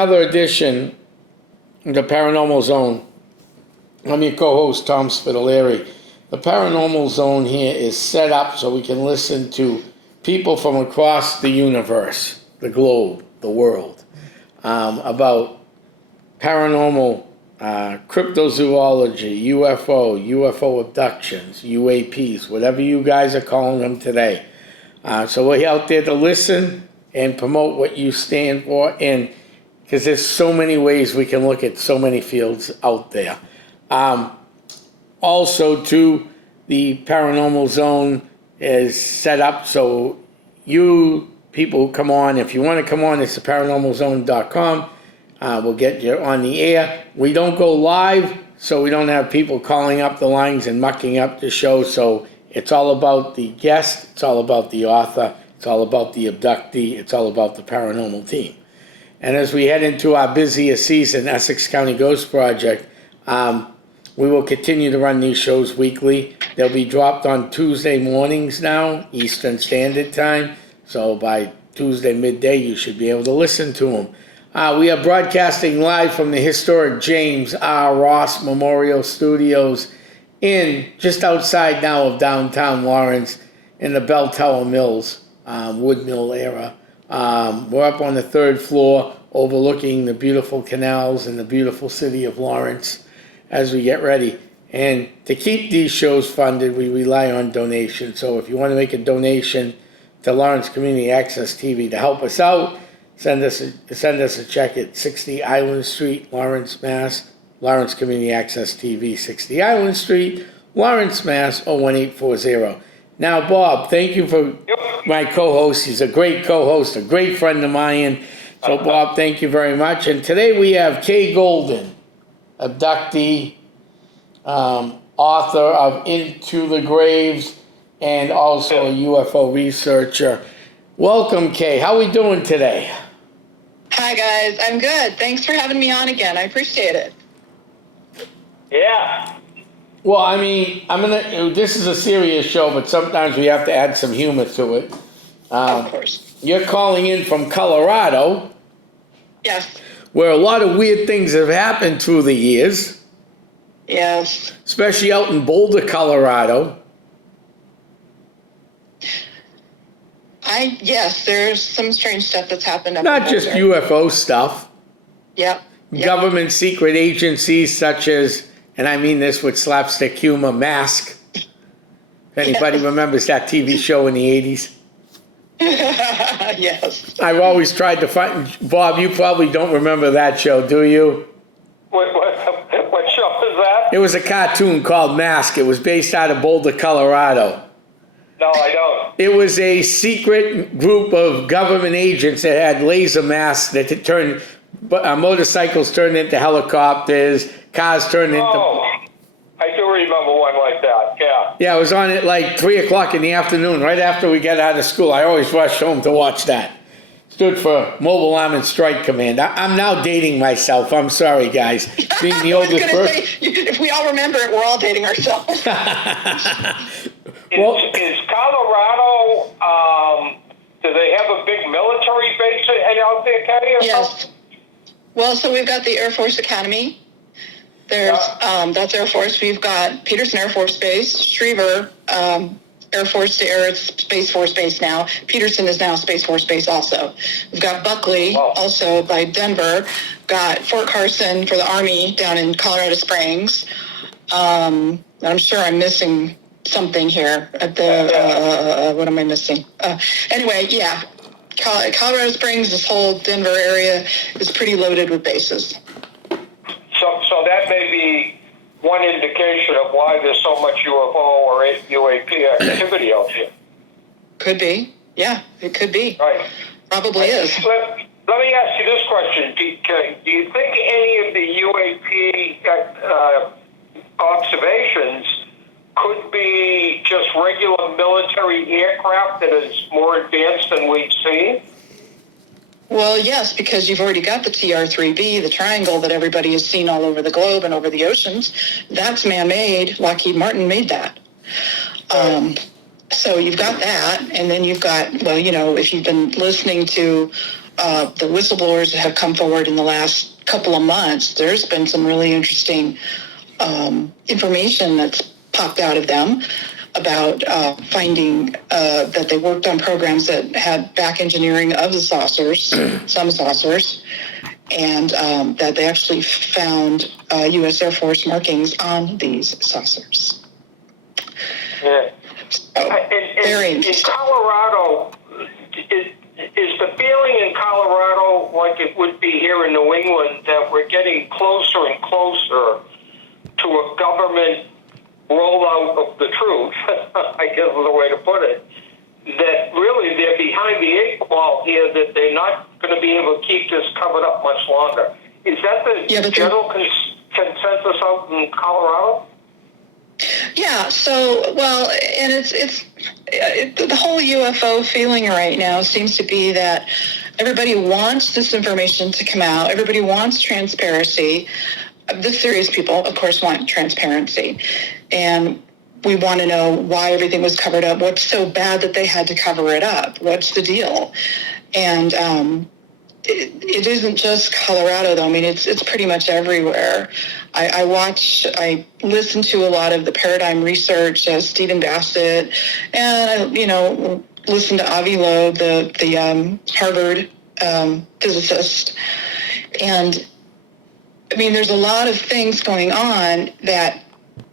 another edition of the Paranormal Zone. I'm your co-host, Tom Spitalere. The Paranormal Zone here is set up so we can listen to people from across the universe, the globe, the world, about paranormal, cryptozoology, UFO abductions, UAPs, whatever you guys are calling them today. So we're out there to listen and promote what you stand for, and because there's so many ways we can look at so many fields out there. Also, too, the Paranormal Zone is set up so you people who come on, if you want to come on, it's theparanormalzone.com. We'll get you on the air. We don't go live, so we don't have people calling up the lines and mucking up the show. So it's all about the guest, it's all about the author, it's all about the abductee, it's all about the paranormal team. And as we head into our busiest season, Essex County Ghost Project, we will continue to run these shows weekly. They'll be dropped on Tuesday mornings now, Eastern Standard Time. So by Tuesday midday, you should be able to listen to them. We are broadcasting live from the historic James R. Ross Memorial Studios in just outside now of downtown Lawrence in the Bell Tower Mills, wood mill era. We're up on the third floor overlooking the beautiful canals and the beautiful city of Lawrence as we get ready. And to keep these shows funded, we rely on donations. So if you want to make a donation to Lawrence Community Access TV to help us out, send us a check at 60 Island Street, Lawrence, Mass. Lawrence Community Access TV, 60 Island Street, Lawrence, Mass. 01840. Now, Bob, thank you for my co-host. He's a great co-host, a great friend of mine. So, Bob, thank you very much. And today we have Kay Golden, abductee, author of Into the Graves, and also a UFO researcher. Welcome, Kay. How are we doing today? Hi, guys. I'm good. Thanks for having me on again. I appreciate it. Yeah. Well, I mean, this is a serious show, but sometimes we have to add some humor to it. Of course. You're calling in from Colorado. Yes. Where a lot of weird things have happened through the years. Yes. Especially out in Boulder, Colorado. Yes, there's some strange stuff that's happened up Not just UFO stuff. Yep. Government secret agencies such as, and I mean this with slapstick humor, Mask. If anybody remembers that TV show in the 80s. Yes. I've always tried to find, Bob, you probably don't remember that show, do you? What show is that? It was a cartoon called Mask. It was based out of Boulder, Colorado. No, I don't. It was a secret group of government agents that had laser masks that turned, motorcycles turned into helicopters, cars turned into... Oh, I do remember one like that, yeah. Yeah, it was on at like 3 o'clock in the afternoon, right after we got out of school. I always rushed home to watch that. Stood for Mobile Armored Strike Command. I'm now dating myself. I'm sorry, guys. Being the oldest person. If we all remember it, we're all dating ourselves. Is Colorado, do they have a big military base out there, Kenny? Yes. Well, so we've got the Air Force Academy. There's that's Air Force. We've got Peterson Air Force Base, Schriever Air Force to Air Space Force Base now. Peterson is now Space Force Base also. We've got Buckley also by Denver. Got Fort Carson for the Army down in Colorado Springs. I'm sure I'm missing something here at the, what am I missing? Anyway, yeah. Colorado Springs, this whole Denver area is pretty loaded with bases. So that may be one indication of why there's so much UFO or UAP activity out here. Could be. Yeah, it could be. Right. Probably is. Let me ask you this question. Do you think any of the UAP observations could be just regular military aircraft that is more advanced than we've seen? Well, yes, because you've already got the TR-3B, the triangle that everybody has seen all over the globe and over the oceans. That's man-made. Lockheed Martin made that. So you've got that, and then you've got, well, you know, if you've been listening to the whistleblowers that have come forward in the last couple of months, there's been some really interesting information that's popped out of them about finding that they worked on programs that had back engineering of the saucers, some saucers, and that they actually found U.S. Air Force markings on these saucers. Yeah. So, very in interesting. Colorado, is the feeling in Colorado like it would be here in New England that we're getting closer and closer to a government rollout of the truth, I guess is the way to put it, that really they're behind the eight ball here, that they're not going to be able to keep this covered up much longer. Is that the general consensus out in Colorado? Yeah, so, well, and it's the whole UFO feeling right now seems to be that everybody wants this information to come out. Everybody wants transparency. The serious people, of course, want transparency. And we want to know why everything was covered up. What's so bad that they had to cover it up? What's the deal? And it isn't just Colorado, though. I mean, it's pretty much everywhere. I listen to a lot of the paradigm research, Stephen Bassett, and listen to Avi Loeb, the Harvard physicist. And I mean, there's a lot of things going on that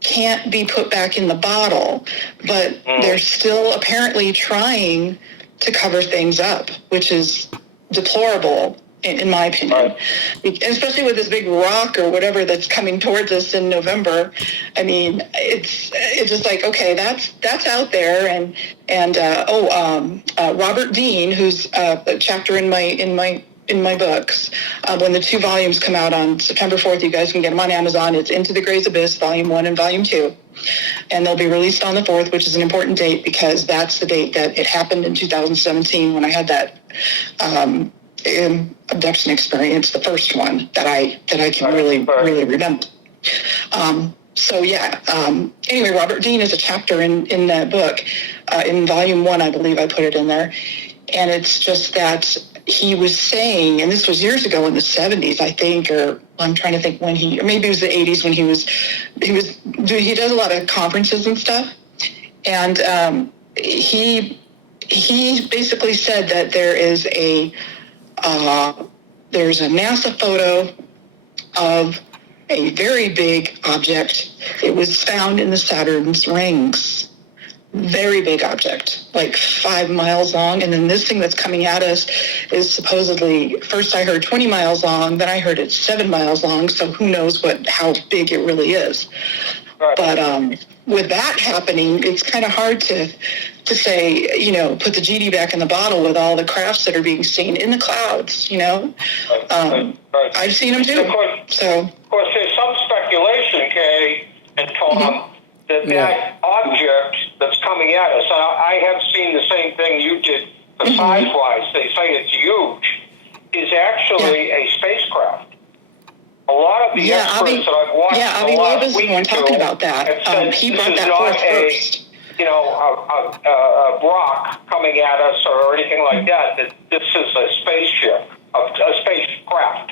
can't be put back in the bottle, but they're still apparently trying to cover things up, which is deplorable in my opinion. Right. Especially with this big rock or whatever that's coming towards us in November. I mean, it's just like, okay, that's out there, and Robert Dean, who's a chapter in my books, when the 2 volumes come out on September 4th, you guys can get them on Amazon. It's Into the Gray's Abyss, Volume 1 and Volume 2. And they'll be released on the 4th, which is an important date because that's the date that it happened in 2017 when I had that abduction experience, the first one that I can really remember. Anyway, Robert Dean is a chapter in that book, in Volume 1, I believe I put it in there. And it's just that he was saying, and this was years ago in the 70s, I think, or I'm trying to think or maybe it was the 80s when he does a lot of conferences and stuff. And he basically said that there's a NASA photo of a very big object. It was found in the Saturn's rings. Very big object, like 5 miles long. And then this thing that's coming at us is supposedly, first I heard 20 miles long, then I heard it's 7 miles long. So who knows how big it really is. Right. But with that happening, it's kind of hard to say, put the GD back in the bottle with all the crafts that are being seen in the clouds, Right. I've seen them too. Of course, there's some speculation, Kay and Tom, that object that's coming at us, I have seen the same thing you did, size-wise, they say it's huge, is actually a spacecraft. A lot of the experts that I've watched Avi Loeb is the one talking about that. He brought that forth first. A rock coming at us or anything like that this is a spaceship, a spacecraft.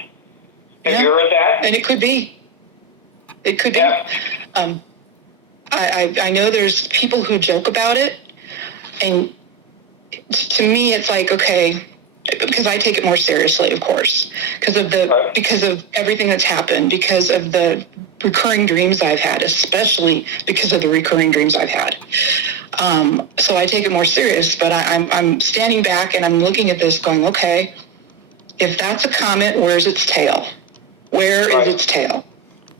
Have you heard that? And it could be. It could be. I know there's people who joke about it, and to me it's like, okay, because I take it more seriously, of course, because of everything that's happened, because of the recurring dreams I've had, especially because of the recurring dreams I've had. So I take it more serious, but I'm standing back and I'm looking at this going, okay, if that's a comet, where's its tail? Where is its tail?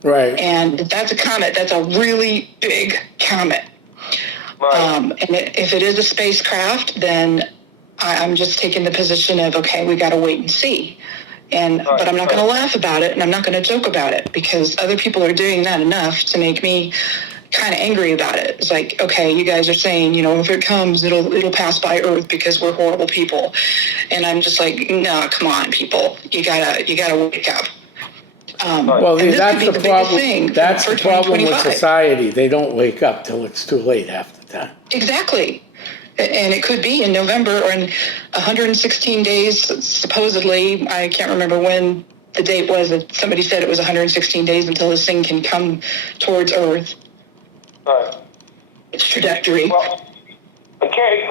Right. And if that's a comet, that's a really big comet. Right. And if it is a spacecraft, then I'm just taking the position of, okay, we got to wait and see. But I'm not going to laugh about it, and I'm not going to joke about it, because other people are doing that enough to make me kind of angry about it. It's like, okay, you guys are saying, if it comes, it'll pass by Earth because we're horrible people. And I'm just like, no, come on, people. You gotta wake up. That's the problem. That's the problem with society. They don't wake up till it's too late half the time. Exactly. And it could be in November or in 116 days, supposedly. I can't remember when the date was. Somebody said it was 116 days until this thing can come towards Earth. Right. Its trajectory. Well, okay,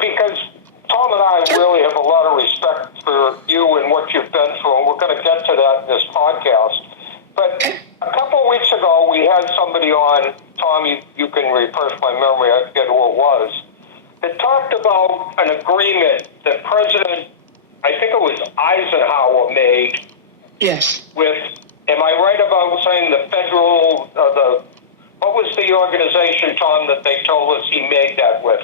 because Tom and I really have a lot of respect for you and what you've been through, and we're going to get to that in this podcast. But a couple of weeks ago, we had somebody on, Tom, you can refresh my memory, I forget who it was, that talked about an agreement that President, I think it was Eisenhower, made. Yes. With, am I right about saying the federal, what was the organization, Tom, that they told us he made that with?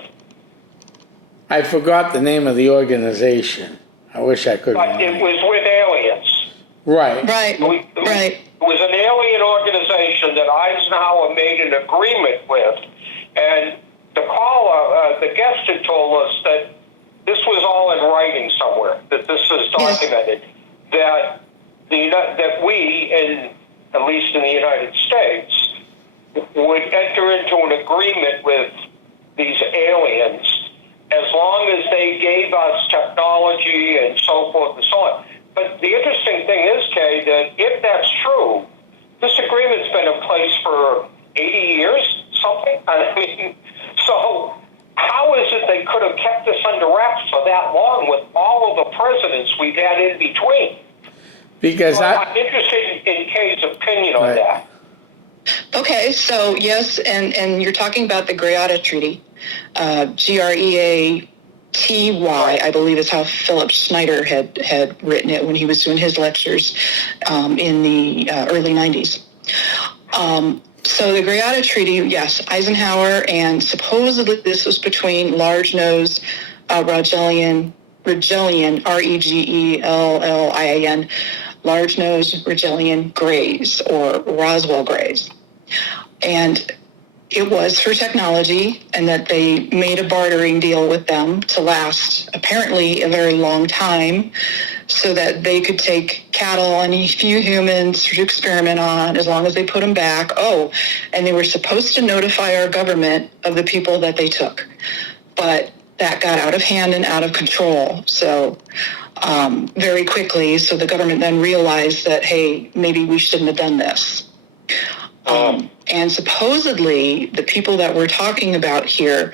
I forgot the name of the organization. I wish I could But it was with aliens. Right. Right. Right. It was an alien organization that Eisenhower made an agreement with, and the caller, the guest had told us that this was all in writing somewhere, that this is documented, yes. that we, at least in the United States, would enter into an agreement with these aliens as long as they gave us technology and so forth and so on. But the interesting thing is, Kay, that if that's true, this agreement's been in place for 80 years, something. I mean, so how is it they could have kept this under wraps for that long with all of the presidents we've had in between? Because I'm interested in Kay's opinion on that. Okay, so yes, and you're talking about the Greada Treaty, Greaty, I believe is how Philip Schneider had written it when he was doing his lectures in the early 90s. So the Greada Treaty, yes, Eisenhower, and supposedly this was between large-nosed Rigelian, Regellian, large-nosed Rigelian Greys, or Roswell Greys. And it was for technology, and that they made a bartering deal with them to last apparently a very long time, so that they could take cattle and a few humans to experiment on as long as they put them back. Oh, and they were supposed to notify our government of the people that they took. But that got out of hand and out of control. So very quickly, so the government then realized that, hey, maybe we shouldn't have done this. And supposedly, the people that we're talking about here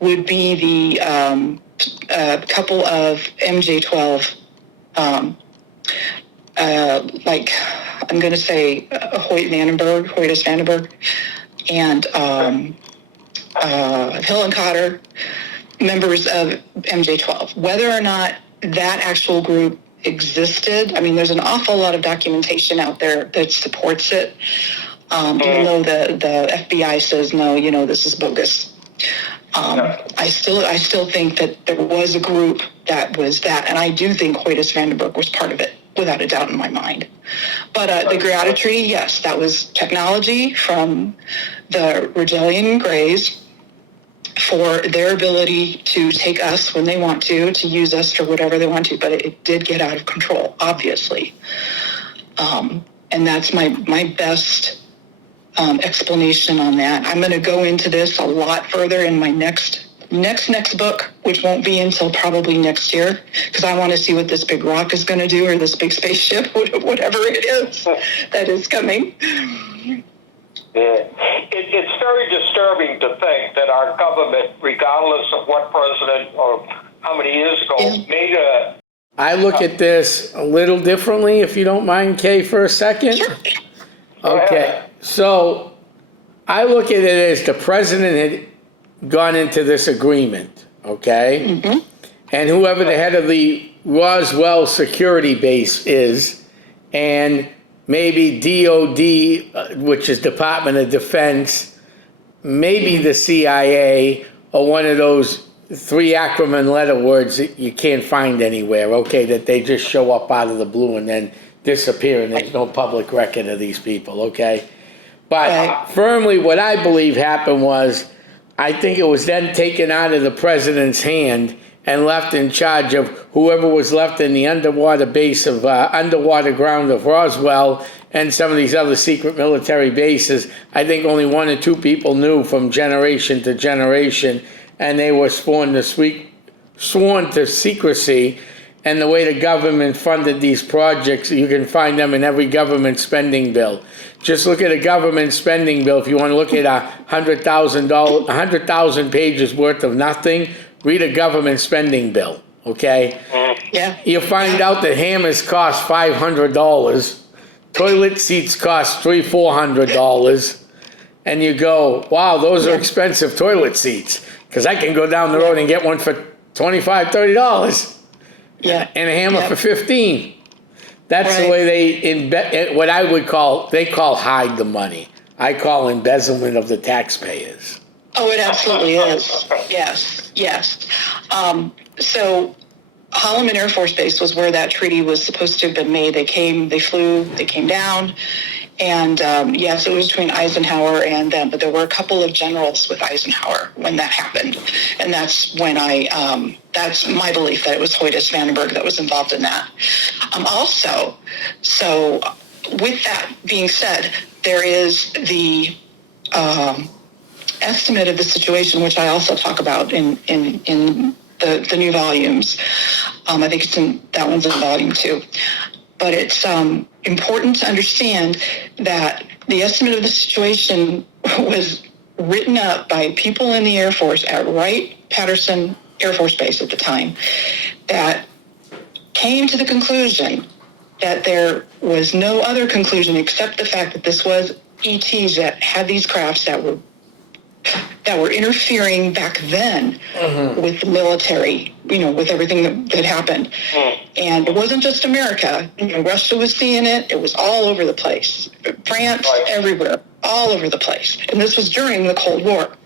would be the couple of MJ-12, like, I'm going to say Hoytus Vandenberg, and Hill and Cotter, members of MJ-12. Whether or not that actual group existed, I mean, there's an awful lot of documentation out there that supports it. Even though the FBI says, no, this is bogus. I still think that there was a group that was that, and I do think Hoytus Vandenberg was part of it, without a doubt in my mind. But the Greada Treaty, yes, that was technology from the Rigelian Greys for their ability to take us when they want to use us for whatever they want to, but it did get out of control, obviously. And that's my best explanation on that. I'm going to go into this a lot further in my next book, which won't be until probably next year, because I want to see what this big rock is going to do, or this big spaceship, whatever it is that is coming. Yeah. It's very disturbing to think that our government, regardless of what president or how many years ago, made a... I look at this a little differently, if you don't mind, Kay, for a second. Sure. Okay, so I look at it as the president had gone into this agreement, okay? Mm-hmm. And whoever the head of the Roswell security base is, and maybe DOD, which is Department of Defense, maybe the CIA, or one of those 3 acronym letter words that you can't find anywhere, okay, that they just show up out of the blue and then disappear, and there's no public record of these people, okay? But firmly, what I believe happened was, I think it was then taken out of the president's hand and left in charge of whoever was left in the underwater base of, underwater ground of Roswell and some of these other secret military bases. I think only 1 or 2 people knew from generation to generation, and they were sworn to secrecy. And the way the government funded these projects, you can find them in every government spending bill. Just look at a government spending bill. If you want to look at $100,000 pages worth of nothing, read a government spending bill, okay? Yeah. You'll find out that hammers cost $500, toilet seats cost $400, and you go, wow, those are expensive toilet seats, because I can go down the road and get one for $25, $30. Yeah. And a hammer Yeah. for 15. That's the Right. way what I would call, they call hide the money. I call embezzlement of the taxpayers. Oh, it absolutely is. Yes, yes. So Holloman Air Force Base was where that treaty was supposed to have been made. They flew, they came down. And yes, it was between Eisenhower and them, but there were a couple of generals with Eisenhower when that happened. And that's when that's my belief that it was Hoyt Vandenberg that was involved in that. So with that being said, there is the estimate of the situation, which I also talk about in the new volumes. I think that one's in volume 2. But it's important to understand that the estimate of the situation was written up by people in the Air Force at Wright-Patterson Air Force Base at the time that came to the conclusion that there was no other conclusion except the fact that this was ETs that had these crafts that were interfering back then with the military, with everything that happened. And it wasn't just America. Russia was seeing it. It was all over the place. France, everywhere, all over the place. And this was during the Cold War.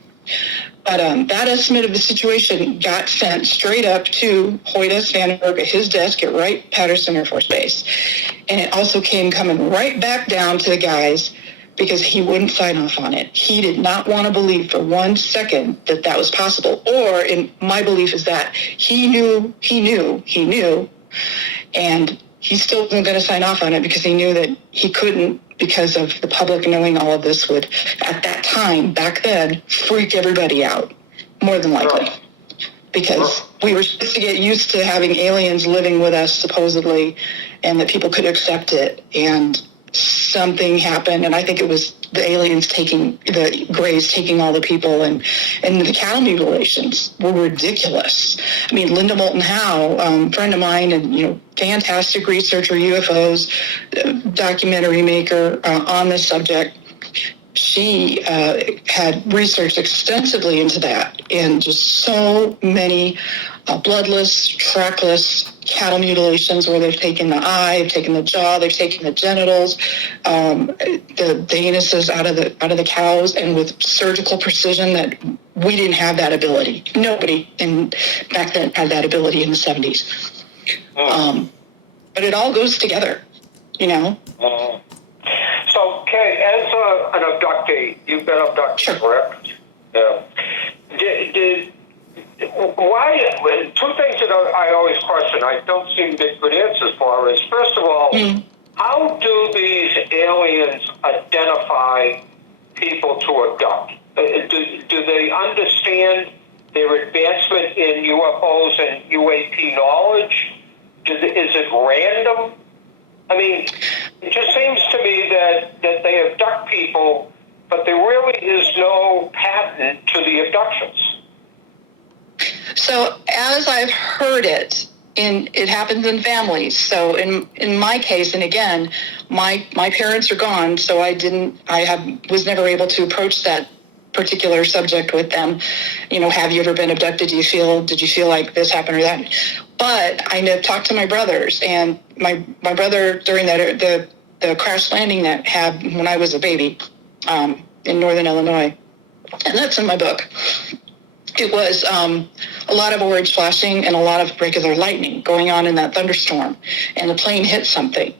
But that estimate of the situation got sent straight up to Hoyt Vandenberg at his desk at Wright-Patterson Air Force Base. And it also came coming right back down to the guys because he wouldn't sign off on it. He did not want to believe for 1 second that that was possible. Or, in my belief is that he knew, and he still wasn't going to sign off on it because he knew that he couldn't, because of the public knowing all of this would, at that time, back then, freak everybody out, more than likely. Because we were supposed to get used to having aliens living with us, supposedly, and that people could accept it. And something happened, and I think it was the aliens the Greys taking all the people, and the cattle mutilations were ridiculous. I mean, Linda Moulton Howe, friend of mine, and fantastic researcher, UFOs, documentary maker on this subject. She had researched extensively into that, and just so many bloodless, trackless cattle mutilations where they've taken the eye, they've taken the jaw, they've taken the genitals, the anuses out of the cows, and with surgical precision that we didn't have that ability. Nobody back then had that ability in the 70s. But it all goes together, So, Kay, as an abductee, you've been abducted, correct? Yeah. Why? Two things that I always question, I don't seem to get good answers for, is, first of all, how do these aliens identify people to abduct? Do they understand their advancement in UFOs and UAP knowledge? Is it random? I mean, it just seems to me that they abduct people, but there really is no pattern to the abductions. So as I've heard it, it happens in families. So in my case, and again, my parents are gone, so was never able to approach that particular subject with them. Have you ever been abducted? Did you feel like this happened or that? But I talked to my brothers, and my brother during the crash landing that happened when I was a baby in northern Illinois, and that's in my book. It was a lot of orange flashing and a lot of regular lightning going on in that thunderstorm, and the plane hit something.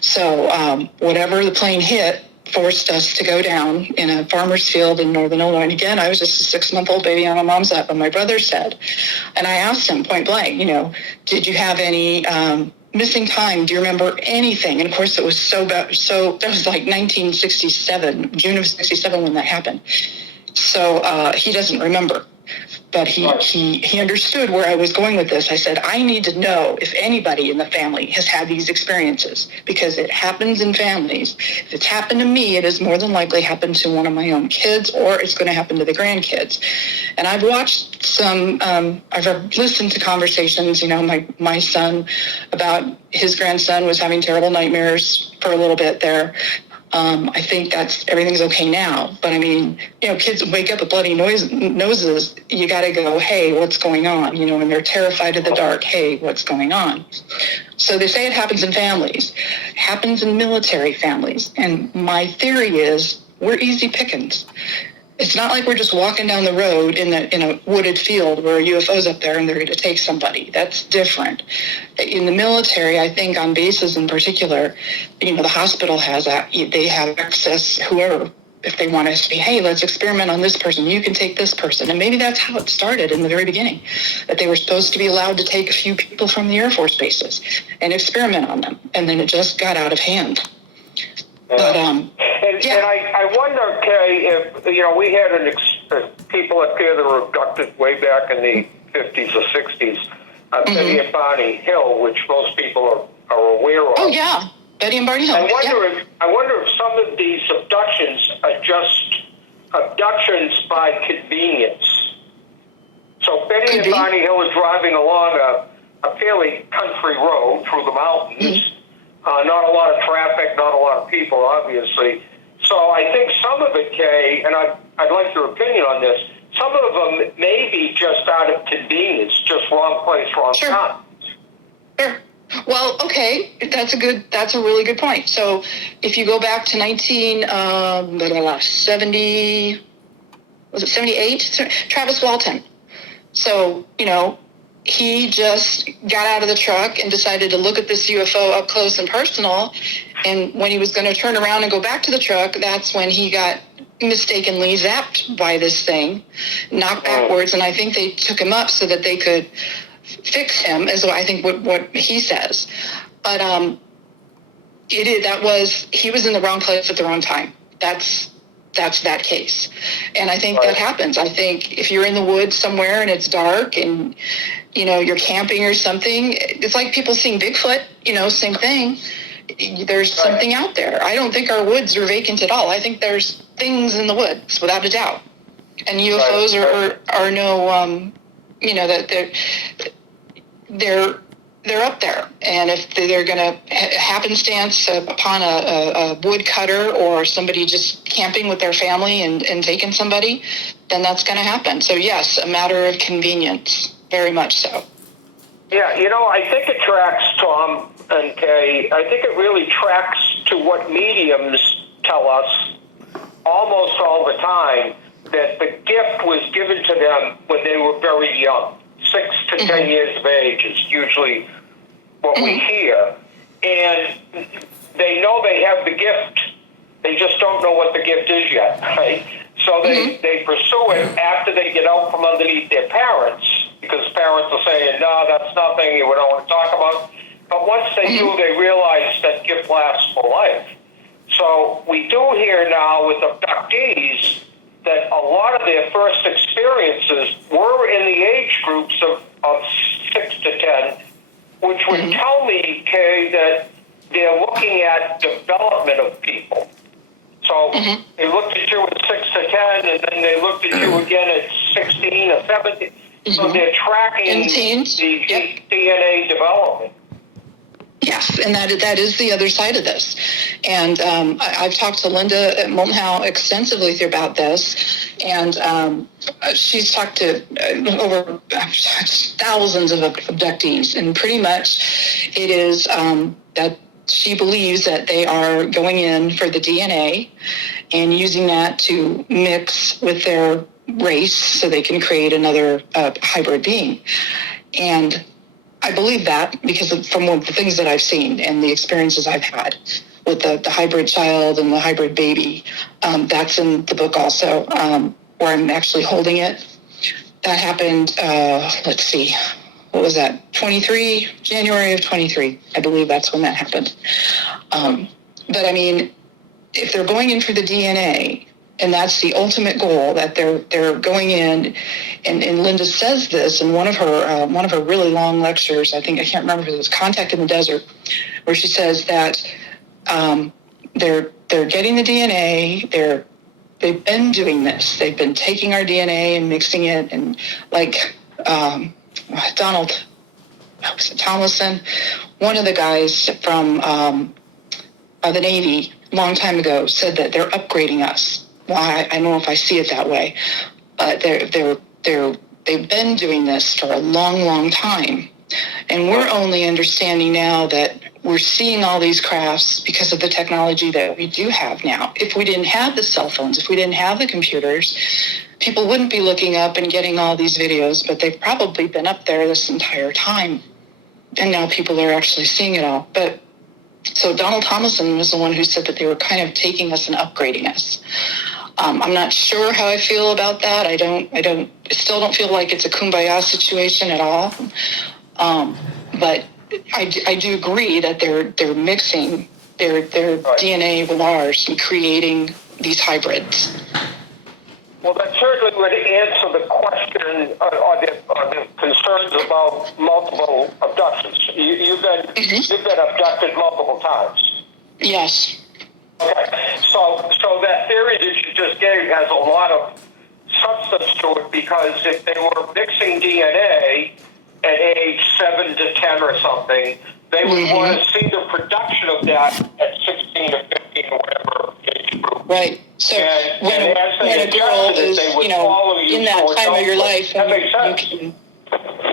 So whatever the plane hit forced us to go down in a farmer's field in northern Illinois. And again, I was just a 6-month-old baby on my mom's lap, and my brother said, and I asked him point blank, did you have any missing time? Do you remember anything? And of course, it was so that was like 1967, June of 67 when that happened. So he doesn't remember. But he understood where I was going with this. I said, I need to know if anybody in the family has had these experiences, because it happens in families. If it's happened to me, it has more than likely happened to one of my own kids, or it's going to happen to the grandkids. And I've watched some, I've listened to conversations, my son, about his grandson was having terrible nightmares for a little bit there. I think everything's okay now. But I mean, kids wake up with bloody noses. You got to go, hey, what's going on? And they're terrified of the dark. Hey, what's going on? So they say it happens in families, happens in military families. And my theory is we're easy pickings. It's not like we're just walking down the road in a wooded field where a UFO's up there and they're going to take somebody. That's different. In the military, I think on bases in particular, the hospital has that. They have access, whoever, if they want to say, hey, let's experiment on this person. You can take this person. And maybe that's how it started in the very beginning, that they were supposed to be allowed to take a few people from the Air Force bases and experiment on them. And then it just got out of hand. But, and I wonder, Kay, if, we had people up here that were abducted way back in the 50s or 60s, Betty and Barney Hill, which most people are aware of. Oh, yeah. Betty and Barney Hill. I wonder if some of these abductions are just abductions by convenience. So Betty and Barney Hill is driving along a fairly country road through the mountains. Not a lot of traffic, not a lot of people, obviously. So I think some of it, Kay, and I'd like your opinion on this, some of them may be just out of convenience, just wrong place, wrong time. Sure. Well, okay, that's a really good point. So if you go back to 1970, was it 78? Travis Walton. So, he just got out of the truck and decided to look at this UFO up close and personal. And when he was going to turn around and go back to the truck, that's when he got mistakenly zapped by this thing, knocked backwards. And I think they took him up so that they could fix him, is I think what he says. But he was in the wrong place at the wrong time. That's that case. And I think that happens. I think if you're in the woods somewhere and it's dark and, you're camping or something, it's like people seeing Bigfoot, same thing. There's something out there. I don't think our woods are vacant at all. I think there's things in the woods, without a doubt. And UFOs are no, that they're up there. And if they're going to happenstance upon a woodcutter or somebody just camping with their family and taking somebody, then that's going to happen. So yes, a matter of convenience, very much so. Yeah, I think it tracks, Tom and Kay. I think it really tracks to what mediums tell us almost all the time, that the gift was given to them when they were very young. 6 to 10 years of age is usually what we hear. And they know they have the gift. They just don't know what the gift is yet, right? So they pursue it after they get out from underneath their parents, because parents are saying, no, that's nothing, we don't want to talk about. But once they do, they realize that gift lasts for life. So we do hear now with abductees that a lot of their first experiences were in the age groups of 6 to 10, which would tell me, Kay, that they're looking at development of people. So they looked at you at 6 to 10, and then they looked at you again at 16 or 17. So they're tracking the DNA development. Yes, and that is the other side of this. And I've talked to Linda at Moltenhau extensively about this, and she's talked to over thousands of abductees, and pretty much it is that she believes that they are going in for the DNA and using that to mix with their race so they can create another hybrid being. And I believe that because from the things that I've seen and the experiences I've had with the hybrid child and the hybrid baby. That's in the book also, where I'm actually holding it. That happened, let's see, what was that? January of 23. I believe that's when that happened. But I mean, if they're going in for the DNA, And that's the ultimate goal, that they're going in, and Linda says this in one of her really long lectures. I can't remember if it was Contact in the Desert, where she says that they're getting the DNA. They've been doing this. They've been taking our DNA and mixing it, and like Donald Tomlinson, one of the guys from the Navy, long time ago, said that they're upgrading us. Well, I don't know if I see it that way, but they've been doing this for a long, long time, and we're only understanding now that we're seeing all these crafts because of the technology that we do have now. If we didn't have the cell phones, if we didn't have the computers, people wouldn't be looking up and getting all these videos, but they've probably been up there this entire time, and now people are actually seeing it all. But so Donald Tomlinson was the one who said that they were kind of taking us and upgrading us. I'm not sure how I feel about that. I still don't feel like it's a kumbaya situation at all. But I do agree that they're mixing their DNA with ours and creating these hybrids. Well, that certainly would answer the question or the concerns about multiple abductions. You've been abducted multiple times. Yes. Okay, so that theory that you just gave has a lot of substance to it, because if they were mixing DNA at age 7 to 10 or something, they would want to see the production of that at 16 or 15 or whatever age group. Right. So when a girl is, in that time of your life, when you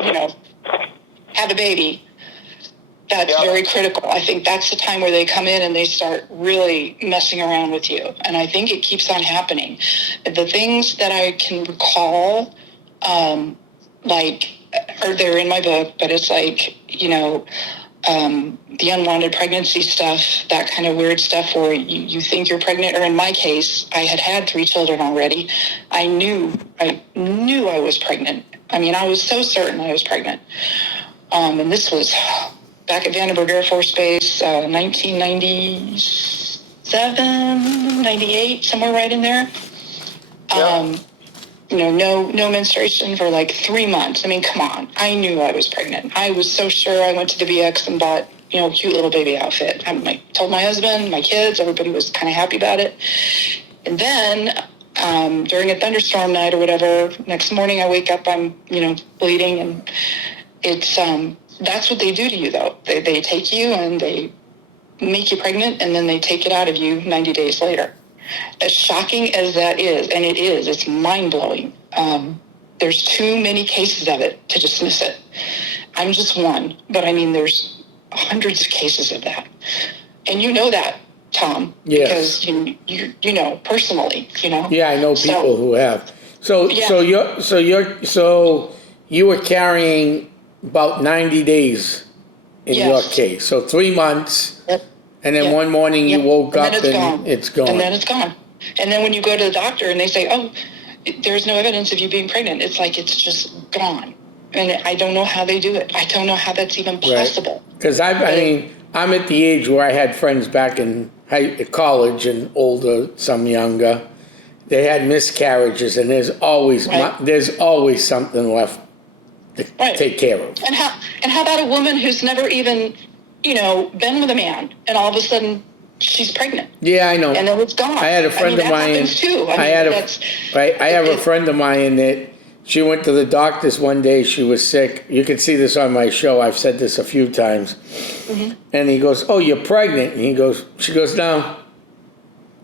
can, have a baby, that's very critical. I think that's the time where they come in and they start really messing around with you. And I think it keeps on happening. The things that I can recall, or they're in my book, but it's like, the unwanted pregnancy stuff, that kind of weird stuff where you think you're pregnant, or in my case, I had 3 children already. I knew I was pregnant. I mean, I was so certain I was pregnant. And this was back at Vandenberg Air Force Base, 1997, 98, somewhere right in there. No menstruation for like 3 months. I mean, come on. I knew I was pregnant. I was so sure. I went to the VX and bought, a cute little baby outfit. I told my husband, my kids, everybody was kind of happy about it. And then during a thunderstorm night or whatever, next morning I wake up, I'm, bleeding, and it's, that's what they do to you, though. They take you and they make you pregnant, and then they take it out of you 90 days later. As shocking as that is, and it's mind-blowing. There's too many cases of it to dismiss it. I'm just one, but I mean, there's hundreds of cases of that. And you know that, Tom, Yes. because you know personally, Yeah, I know people who have. So you were carrying about 90 days in your case. So 3 months. Yep. And then one morning you woke up and it's gone. And then it's gone. And then when you go to the doctor and they say, oh, there's no evidence of you being pregnant, it's like it's just gone. And I don't know how they do it. I don't know how that's even possible. Because I'm at the age where I had friends back in college, and older, some younger. They had miscarriages, and there's always something left to take care of. And how about a woman who's never even been with a man, and all of a sudden she's pregnant? Yeah, I know. And then it's gone. I had a friend of mine. Happens too. I have a friend of mine that she went to the doctor's one day. She was sick. You can see this on my show. I've said this a few times. Mm-hmm. And he goes, "Oh, you're pregnant?" And she goes, "No,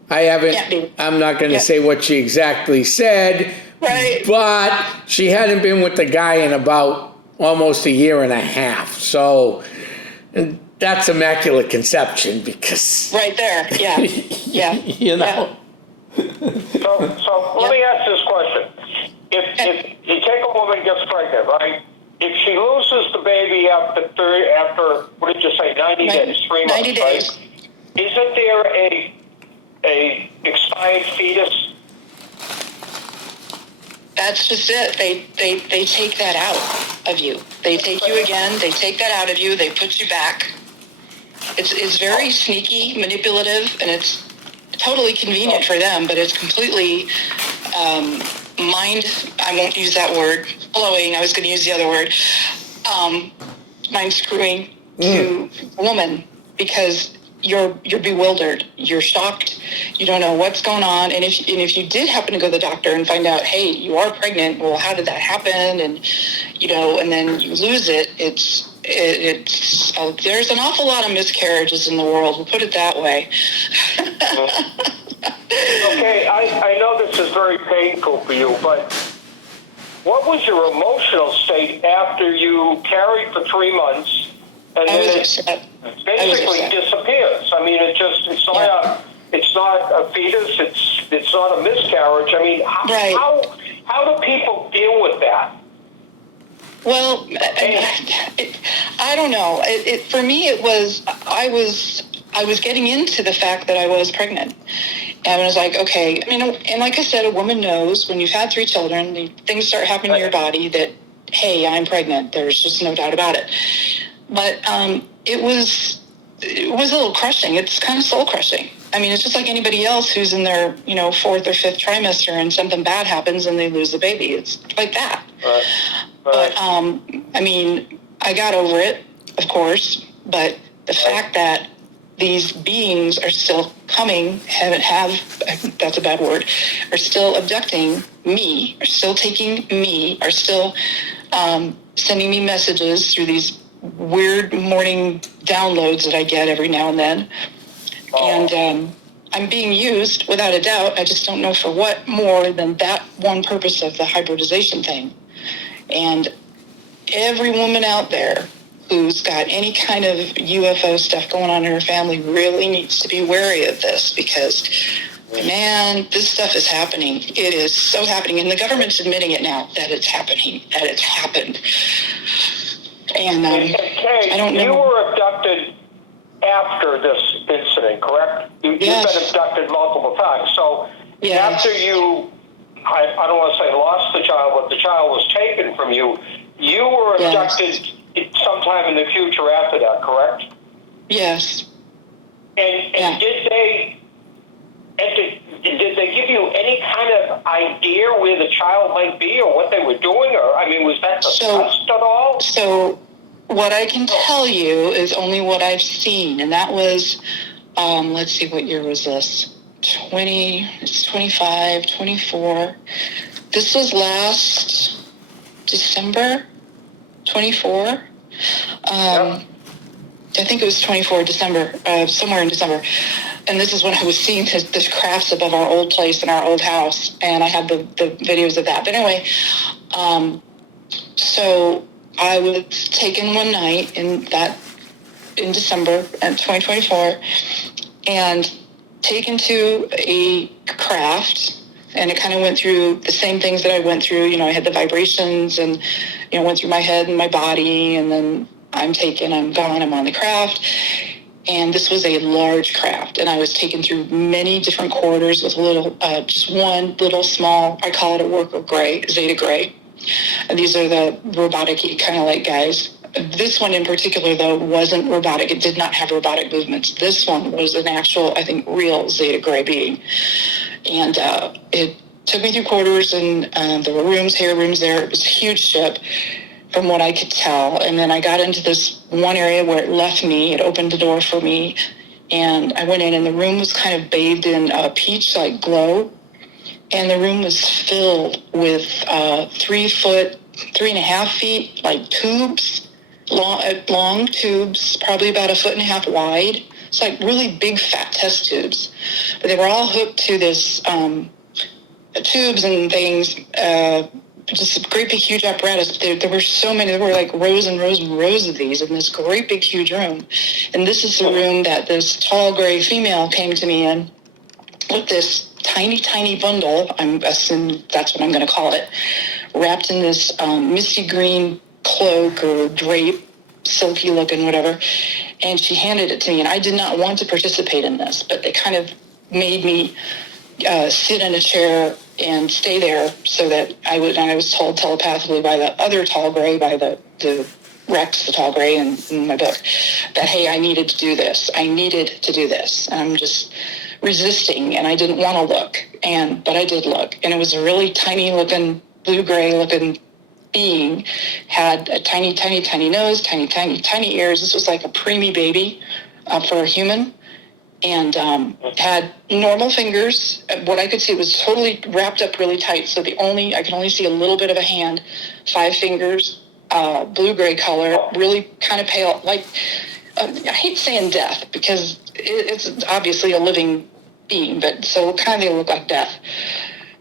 I haven't." I'm not going to say what she exactly said. Right. But she hadn't been with the guy in about almost a year and a half. So. And that's immaculate conception, because right there, yeah. So let me ask this question: If you take a woman gets pregnant, right? If she loses the baby after what did you say, 90 days, 3 months, 90 days. Right? Isn't there a expired fetus? That's just it. They take that out of you. They take you again. They take that out of you. They put you back. It's very sneaky, manipulative, and totally convenient for them, but it's completely I won't use that word, blowing, I was going to use the other word, mind screwing to a woman, because you're bewildered, you're shocked, you don't know what's going on, and if you did happen to go to the doctor and find out, hey, you are pregnant, well, how did that happen, and and then you lose it, there's an awful lot of miscarriages in the world, we'll put it that way. Okay, I know this is very painful for you, but what was your emotional state after you carried for 3 months and then it basically disappears? I mean, it's not a fetus, it's not a miscarriage. I mean, how do people deal with that? Well, I don't know. For me, it was I was getting into the fact that I was pregnant. And I was like, okay, and like I said, a woman knows when you've had 3 children, things start happening in your body that, hey, I'm pregnant. There's just no doubt about it. But it was a little crushing. It's kind of soul crushing. I mean, it's just like anybody else who's in their, 4th or 5th trimester and something bad happens and they lose the baby. It's like that. Right. But, I got over it, of course, but the fact that these beings are still coming, that's a bad word, are still abducting me, are still taking me, are still sending me messages through these weird morning downloads that I get every now and then. And I'm being used, without a doubt. I just don't know for what more than that one purpose of the hybridization thing. And every woman out there who's got any kind of UFO stuff going on in her family really needs to be wary of this, because, man, this stuff is happening. It is so happening. And the government's admitting it now, that it's happening, that it's happened. And Kay, I don't know. You were abducted after this incident, correct? You've been abducted multiple times. So after you, I don't want to say lost the child, but the child was taken from you, you were abducted sometime in the future after that, correct? Yes. And did they give you any kind of idea where the child might be or what they were doing? Or, was that discussed at all? So what I can tell you is only what I've seen. And that was, let's see, what year was this? 25, 24. This was last December, 24. I think it was 24 December, somewhere in December. And this is when I was seeing the crafts above our old place in our old house. And I had the videos of that. But anyway, so I was taken one night in December of 2024 and taken to a craft. And it kind of went through the same things that I went through. I had the vibrations and, went through my head and my body. And then I'm gone, I'm on the craft. And this was a large craft. And I was taken through many different corridors with just one little small, I call it a worker gray, Zeta Gray. And these are the robotic-y kind of like guys. This one in particular, though, wasn't robotic. It did not have robotic movements. This one was an actual, I think, real Zeta Gray being. And it took me through quarters, and there were rooms here, rooms there. It was a huge ship, from what I could tell. And then I got into this one area where it left me. It opened the door for me. And I went in, and the room was kind of bathed in a peach-like glow. And the room was filled with 3.5 feet, like tubes, long tubes, probably about 1.5 feet wide. It's like really big, fat test tubes. But they were all hooked to this tubes and things, just a great big huge apparatus. There were so many. There were like rows and rows and rows of these in this great big huge room. And this is the room that this tall gray female came to me in with this tiny bundle, I'm assuming that's what I'm going to call it, wrapped in this misty green cloak or drape, silky looking, whatever. And she handed it to me. And I did not want to participate in this, but they kind of made me sit in a chair and stay there so that I was told telepathically by the other tall gray, by the Rex, the tall gray in my book, that, hey, I needed to do this. And I'm just resisting, and I didn't want to look, but I did look, and it was a really tiny looking, blue-gray looking being, had a tiny, tiny, tiny nose, tiny, tiny, tiny ears. This was like a preemie baby for a human, and had normal fingers. What I could see, it was totally wrapped up really tight, so I could only see a little bit of a hand, 5 fingers, blue-gray color, really kind of pale, like, I hate saying death, because it's obviously a living being, but so kind of they look like death.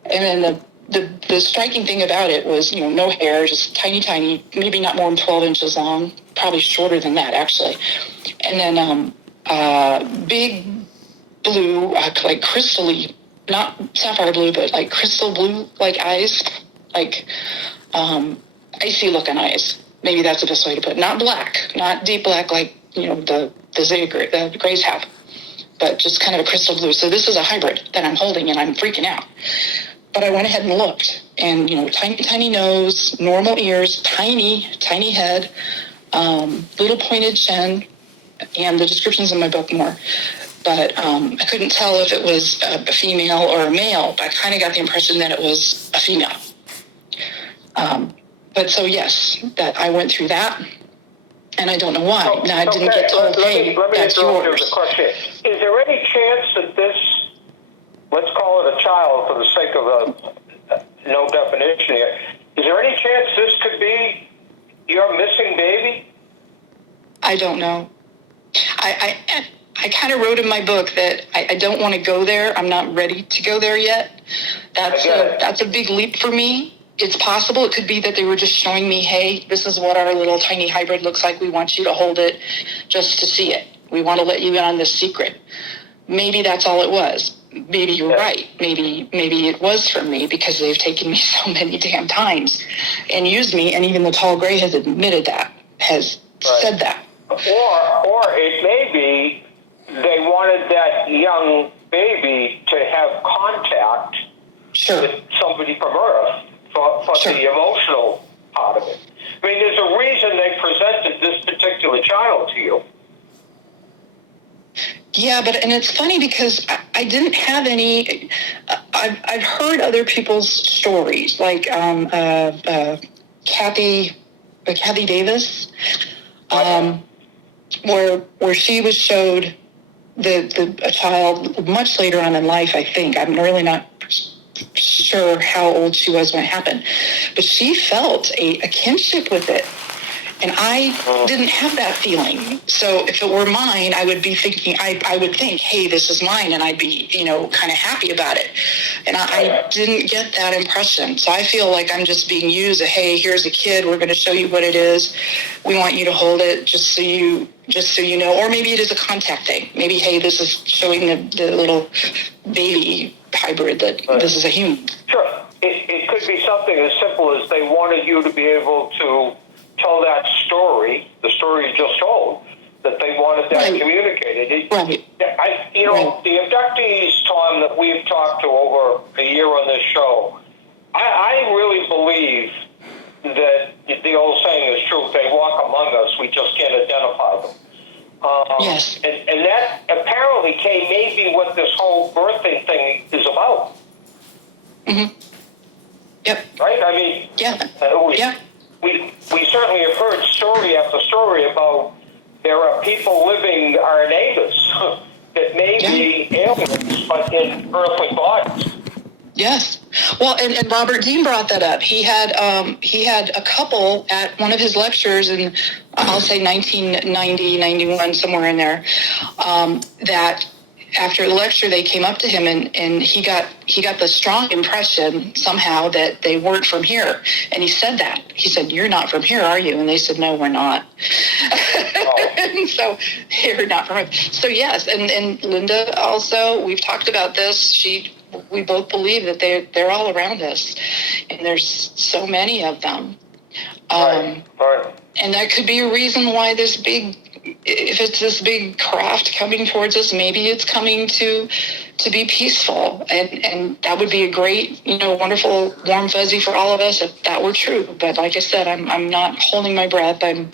And then the striking thing about it was, no hair, just tiny, tiny, maybe not more than 12 inches long, probably shorter than that, actually. And then big blue, like crystally, not sapphire blue, but like crystal blue, like eyes, like icy looking eyes. Maybe that's the best way to put it. Not black, not deep black like, the grays have, but just kind of a crystal blue. So this is a hybrid that I'm holding, and I'm freaking out. But I went ahead and looked, and, tiny, tiny nose, normal ears, tiny, tiny head, little pointed chin, and the description's in my book more. But I couldn't tell if it was a female or a male, but I kind of got the impression that it was a female. But so, yes, that I went through that, and I don't know why. So, now, I didn't get told, hey, that's yours. Is there any chance that this, let's call it a child for the sake of no definition here, is there any chance this could be your missing baby? I don't know. I kind of wrote in my book that I don't want to go there. I'm not ready to go there yet. That's a big leap for me. It's possible. It could be that they were just showing me, hey, this is what our little tiny hybrid looks like. We want you to hold it just to see it. We want to let you in on this secret. Maybe that's all it was. Maybe you're right. Maybe it was for me, because they've taken me so many damn times and used me. And even the tall gray has admitted that, has said that. Or it may be they wanted that young baby to have contact with somebody from Earth for the emotional part of it. I mean, there's a reason they presented this particular child to you. Yeah, and it's funny because I didn't have any. I've heard other people's stories, like Kathy Davis, where she was showed a child much later on in life. I think I'm really not sure how old she was when it happened, but she felt a kinship with it. And I didn't have that feeling. So if it were mine, I would be thinking, I would think, hey, this is mine, and I'd be, kind of happy about it. And I didn't get that impression. So I feel like I'm just being used, hey, here's a kid, we're going to show you what it is. We want you to hold it just so you know. Or maybe it is a contact thing. Maybe, hey, this is showing the little baby hybrid that this is a human. Sure. It could be something as simple as they wanted you to be able to tell that story, the story you just told, that they wanted that communicated. The abductees, Tom, that we've talked to over a year on this show, I really believe that the old saying is true. They walk among us, we just can't identify them. Yes. And that apparently came maybe what this whole birthing thing is about. Mm-hmm. Yep. Right? I mean, yeah. We certainly have heard story after story about there are people living, our neighbors, that may be aliens, but in earthly bodies. Yes. Well, and Robert Dean brought that up. He had a couple at one of his lectures in, I'll say 1990, 91, somewhere in there, that after the lecture, they came up to him, and he got the strong impression somehow that they weren't from here. And he said that. He said, "You're not from here, are you?" And they said, "No, we're not." And so you're not from here. So yes, and Linda also, we've talked about this. We both believe that they're all around us, and there's so many of them. Right. And that could be a reason why if it's this big craft coming towards us, maybe it's coming to be peaceful, and that would be a great, wonderful, warm fuzzy for all of us if that were true. But like I said, I'm not holding my breath. I'm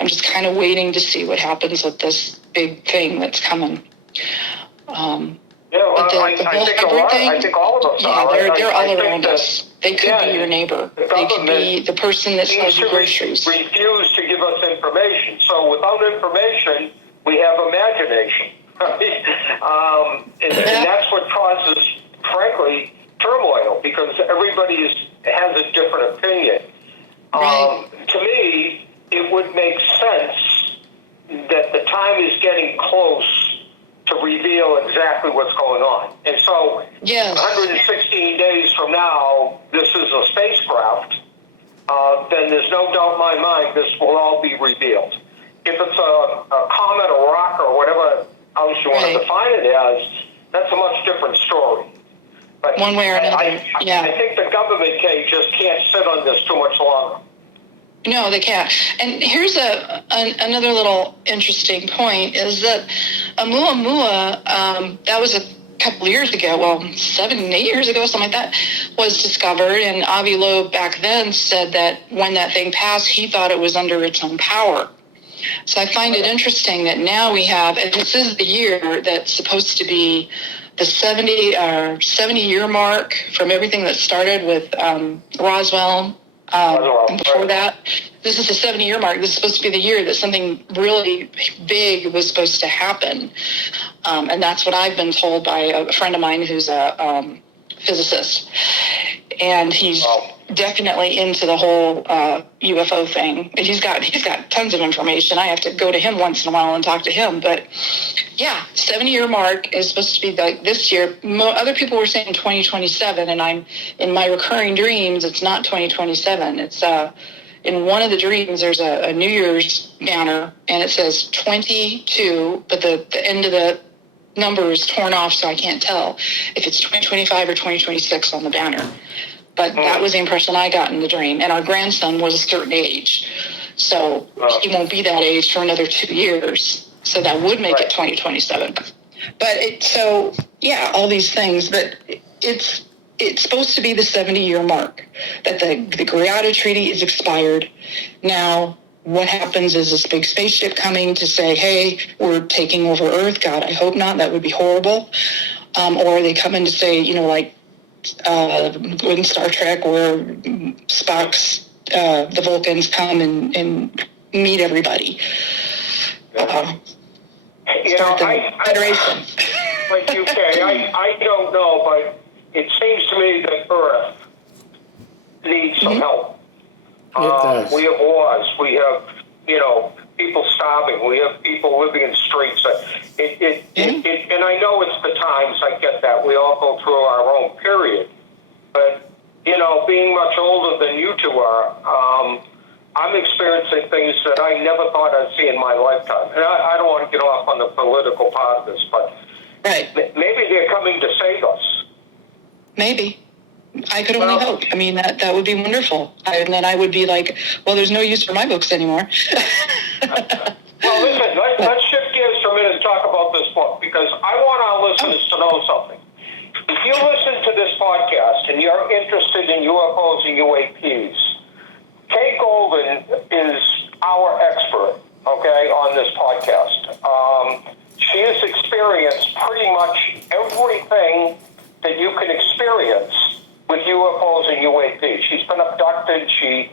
just kind of waiting to see what happens with this big thing that's coming. Yeah, well, But I think a lot. I think all of us yeah, are. they're I all think around that, us. They could be your neighbor. The They could be the person that sells you groceries. refuse to give us information. So without information, we have imagination. And that's what causes, frankly, turmoil, because everybody has a different opinion. Right. To me, it would make sense that the time is getting close to reveal exactly what's going on. And so, Yes. 116 days from now, this is a spacecraft, then there's no doubt in my mind this will all be revealed. If it's a comet or rock or whatever else you want to define it as, that's a much different story. But one way or another, I think the government just can't sit on this too much longer. No, they can't. And here's another little interesting point is that Oumuamua, that was a couple of years ago, well, 7, 8 years ago, something like that, was discovered. And Avi Loeb back then said that when that thing passed, he thought it was under its own power. So I find it interesting that now we have, and this is the year that's supposed to be the 70-year mark from everything that started with Roswell. And before that, this is the 70-year mark. This is supposed to be the year that something really big was supposed to happen. And that's what I've been told by a friend of mine who's a physicist. And he's definitely into the whole UFO thing. And he's got tons of information. I have to go to him once in a while and talk to him. But yeah, 70-year mark is supposed to be like this year. Other people were saying 2027, and I'm in my recurring dreams. It's not 2027. It's in one of the dreams. There's a New Year's banner, and it says 22, but the end of the number is torn off, so I can't tell if it's 2025 or 2026 on the banner. But that was the impression I got in the dream. And our grandson was a certain age. So he won't be that age for another 2 years. So that would make it 2027. But all these things. But it's supposed to be the 70-year mark that the Greada Treaty is expired. Now, what happens is this big spaceship coming to say, hey, we're taking over Earth. God, I hope not. That would be horrible. Or they come in to say, like, in Star Trek where Spock's, the Vulcans come and meet everybody. Start the Federation. Like you say, I don't know, but it seems to me that Earth needs some help. We have wars. We have, people starving. We have people living in streets. And I know it's the times. I get that. We all go through our own period. But, being much older than you two are, I'm experiencing things that I never thought I'd see in my lifetime. And I don't want to get off on the political part of this, but maybe they're coming to save us. Maybe. I could only hope. I mean, that would be wonderful. And then I would be like, well, there's no use for my books anymore. Well, listen, let's shift gears for a minute and talk about this book, because I want our listeners to know something. If you listen to this podcast and you're interested in UFOs and UAPs, Kay Golden is our expert, on this podcast. She has experienced pretty much everything that you can experience with UFOs and UAPs. She's been abducted. She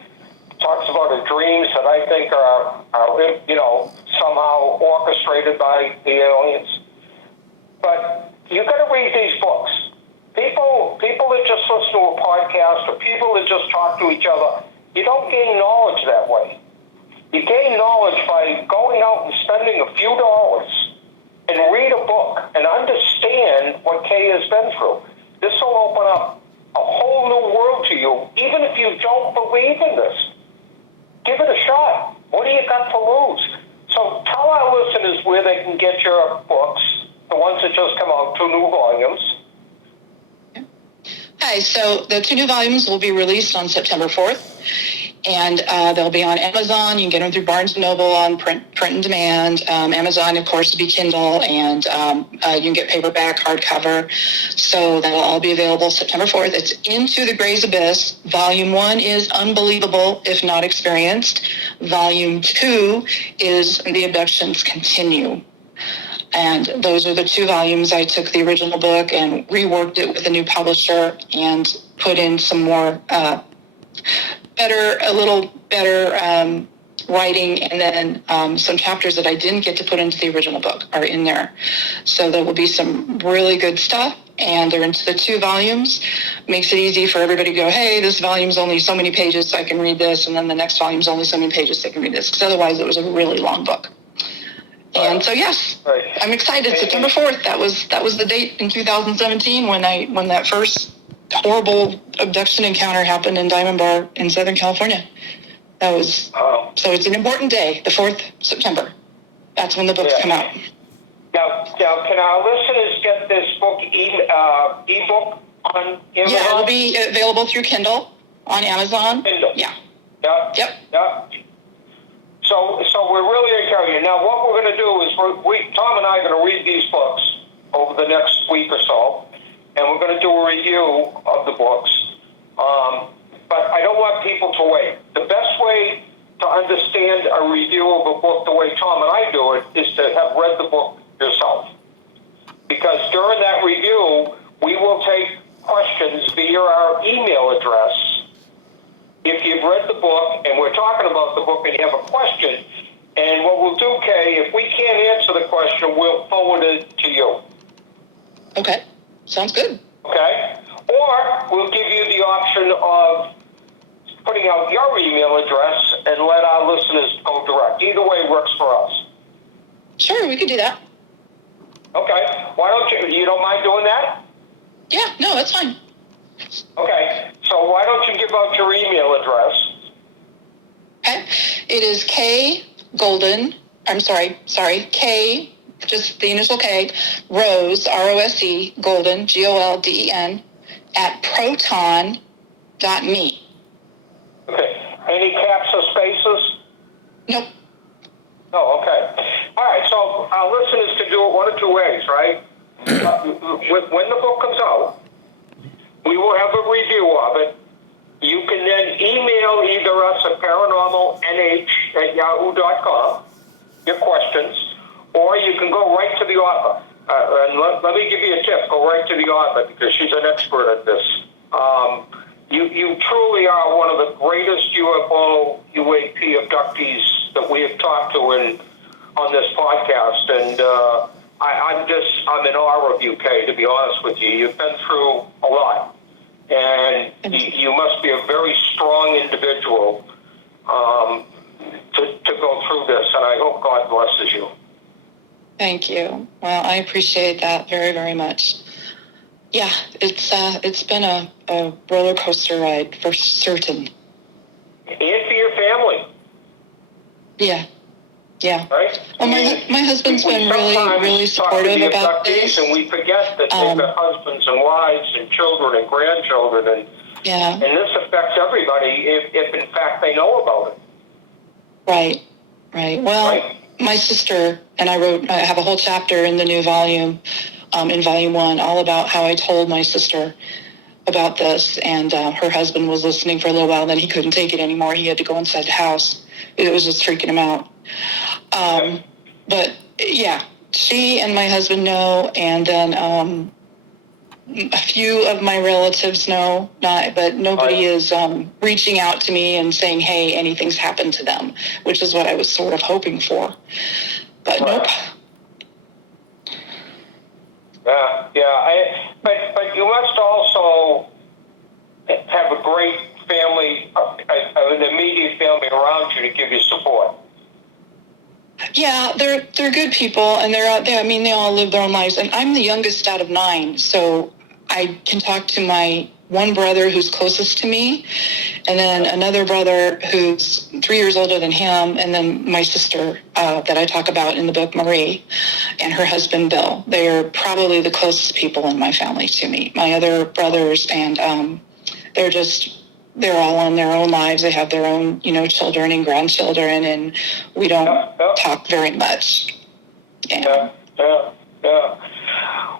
talks about her dreams that I think are somehow orchestrated by the aliens. But you got to read these books. People that just listen to a podcast or people that just talk to each other, you don't gain knowledge that way. You gain knowledge by going out and spending a few dollars and read a book and understand what Kay has been through. This will open up a whole new world to you, even if you don't believe in this. Give it a shot. What do you got to lose? So tell our listeners where they can get your books, the ones that just come out, 2 new volumes. Hi, so the 2 new volumes will be released on September 4th, and they'll be on Amazon. You can get them through Barnes & Noble on print and demand. Amazon, of course, will be Kindle, and you can get paperback, hardcover. So that'll all be available September 4th. It's Into the Gray's Abyss. Volume 1 is Unbelievable, If Not Experienced. Volume 2 is The Abductions Continue. And those are the 2 volumes. I took the original book and reworked it with a new publisher and put in some more a little better writing, and then some chapters that I didn't get to put into the original book are in there. So there will be some really good stuff, and they're into the 2 volumes. Makes it easy for everybody to go, hey, this volume's only so many pages, so I can read this, and then the next volume's only so many pages, so I can read this, because otherwise it was a really long book. And so, yes, I'm excited. September 4th, that was the date in 2017 when that first horrible abduction encounter happened in Diamond Bar in Southern California. That was, so it's an important day, the 4th September. That's when the books come out. Now, can our listeners get this book ebook on Amazon? Yeah, it'll be available through Kindle on Amazon. Kindle. Yeah. Yep. So we're really encouraging. Now, what we're going to do is Tom and I are going to read these books over the next week or so, and we're going to do a review of the books. But I don't want people to wait. The best way to understand a review of a book the way Tom and I do it is to have read the book yourself. Because during that review, we will take questions via our email address. If you've read the book and we're talking about the book and you have a question, and what we'll do, Kay, if we can't answer the question, we'll forward it to you. Okay. Sounds good. Okay? Or we'll give you the option of putting out your email address and let our listeners go direct. Either way works for us. Sure, we could do that. Okay. Why don't you don't mind doing that? Yeah, no, that's fine. Okay. So why don't you give out your email address? Okay. It is K, just the initial K, Rose, R-O-S-E, Golden, G-O-L-D-E-N, at proton.me. Okay. Any caps or spaces? Nope. Oh, okay. All right. So our listeners can do it one of 2 ways, right? When the book comes out, we will have a review of it. You can then email either us at paranormalnh@yahoo.com your questions, or you can go right to the author. And let me give you a tip. Go right to the author because she's an expert at this. You truly are one of the greatest UAP abductees that we have talked to on this podcast. And I'm in awe of you, Kay, to be honest with you. You've been through a lot. And you must be a very strong individual to go through this. And I hope God blesses you. Thank you. Well, I appreciate that very, very much. Yeah, it's been a roller coaster ride for certain. And for your family. Yeah. Right? Well, my husband's been really supportive about this. And we forget that they've got husbands and wives and children and grandchildren. And this affects everybody if in fact they know about it. Right. Well, my sister and I have a whole chapter in the new volume, in volume 1, all about how I told my sister about this, and her husband was listening for a little while, then he couldn't take it anymore. He had to go inside the house. It was just freaking him out. But yeah, she and my husband know, and then a few of my relatives know, but nobody is reaching out to me and saying, hey, anything's happened to them, which is what I was sort of hoping for. But nope. Yeah. But you must also have a great family, an immediate family around you to give you support. Yeah, they're good people, and they're out there. I mean, they all live their own lives, and I'm the youngest out of 9, so I can talk to my one brother who's closest to me, and then another brother who's 3 years older than him, and then my sister that I talk about in the book, Marie, and her husband, Bill. They are probably the closest people in my family to me. My other brothers, and they're all on their own lives. They have their own, children and grandchildren, and we don't talk very much. Yeah.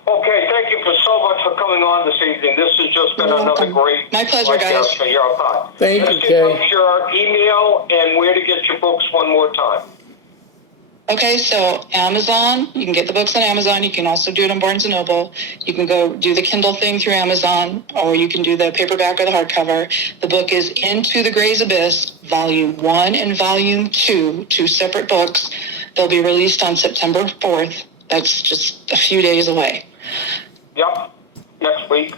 Okay, thank you so much for coming on this evening. This has just been another great My pleasure, guys. For your time. Thank you, Let's Kay. give us your email and where to get your books one more time. Okay, so Amazon, you can get the books on Amazon. You can also do it on Barnes & Noble. You can go do the Kindle thing through Amazon, or you can do the paperback or the hardcover. The book is Into the Gray's Abyss, Volume 1 and Volume 2, two separate books. They'll be released on September 4th. That's just a few days away. Yep, next week.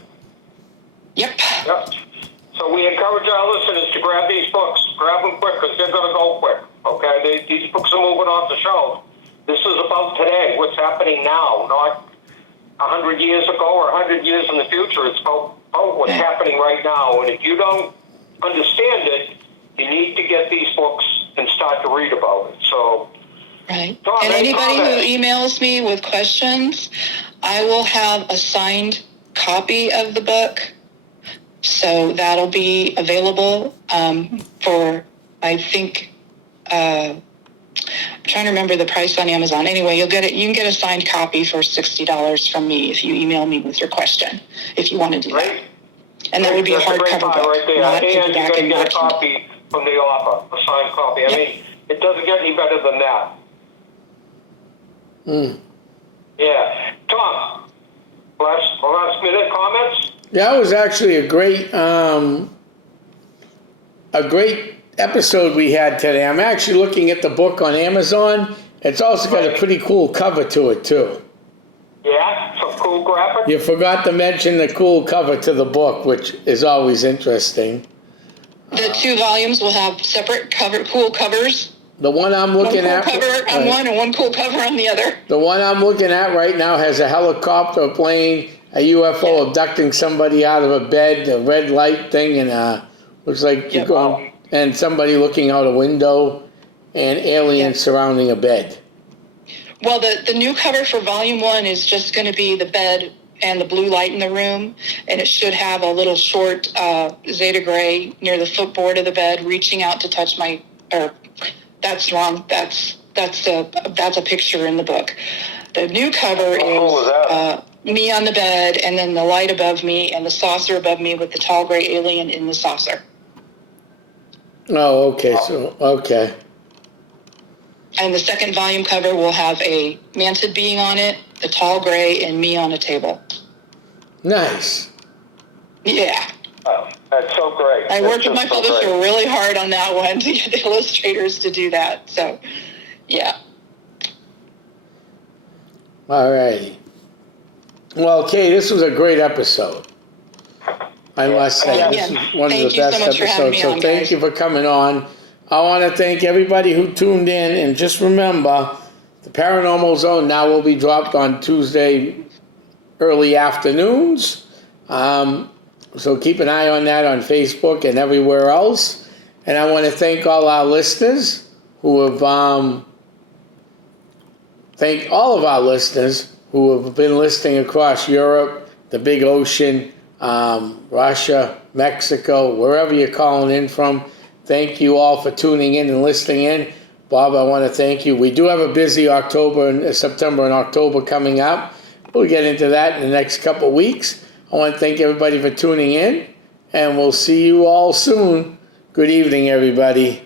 Yep. Yep. So we encourage our listeners to grab these books. Grab them quick because they're going to go quick. Okay, these books are moving off the shelf. This is about today, what's happening now, not 100 years ago or 100 years in the future. It's about what's happening right now. And if you don't understand it, you need to get these books and start to read about it. So, Right. Tom, And anybody who comments? emails me with questions, I will have a signed copy of the book. So that'll be available for, I think, I'm trying to remember the price on Amazon. Anyway, you'll get it. You can get a signed copy for $60 from me if you email me with your question, if you want to do that. Right? And that would be a That's great hardcover buy book, right there. not And you're paperback going to and get a not Kindle. copy from the author, a signed copy. I Yep. mean, it doesn't get any better than that. Yeah. Tom, last minute comments? That was actually a great episode we had today. I'm actually looking at the book on Amazon. It's also got a pretty cool cover to it too. Yeah, some cool graphics. You forgot to mention the cool cover to the book, which is always interesting. The two volumes will have separate cool covers. The one I'm One looking cool at, cover on one and one cool cover on the other. the one I'm looking at right now has a helicopter, a plane, a UFO abducting somebody out of a bed, a red light thing, and looks like you're Yep. going, and somebody looking out a window, and aliens surrounding a bed. Well, the new cover for Volume 1 is just going to be the bed and the blue light in the room, and it should have a little short Zeta Gray near the footboard of the bed reaching out to touch my, or that's wrong, that's a picture in the book. The new cover cool is that? is me on the bed, and then the light above me and the saucer above me with the tall gray alien in the saucer. Oh, okay, okay. And the second volume cover will have a mantid being on it, the tall gray, and me on a table. Nice. Yeah. Oh, that's so great. I That's worked with my just so publisher great. really hard on that one to get the illustrators to do that. So, yeah. All righty. Well, Kay, this was a great episode. I must say, Yeah. this is one of Thank the you so best much for having episodes. me So on, thank guys. you for coming on. I want to thank everybody who tuned in, and just remember, the Paranormal Zone now will be dropped on Tuesday early afternoons. So keep an eye on that on Facebook and everywhere else. And I want to thank all our listeners who have thank all of our listeners who have been listening across Europe, the big ocean, Russia, Mexico, wherever you're calling in from. Thank you all for tuning in and listening in. Bob, I want to thank you. We do have a busy September and October coming up. We'll get into that in the next couple of weeks. I want to thank everybody for tuning in, and we'll see you all soon. Good evening, everybody.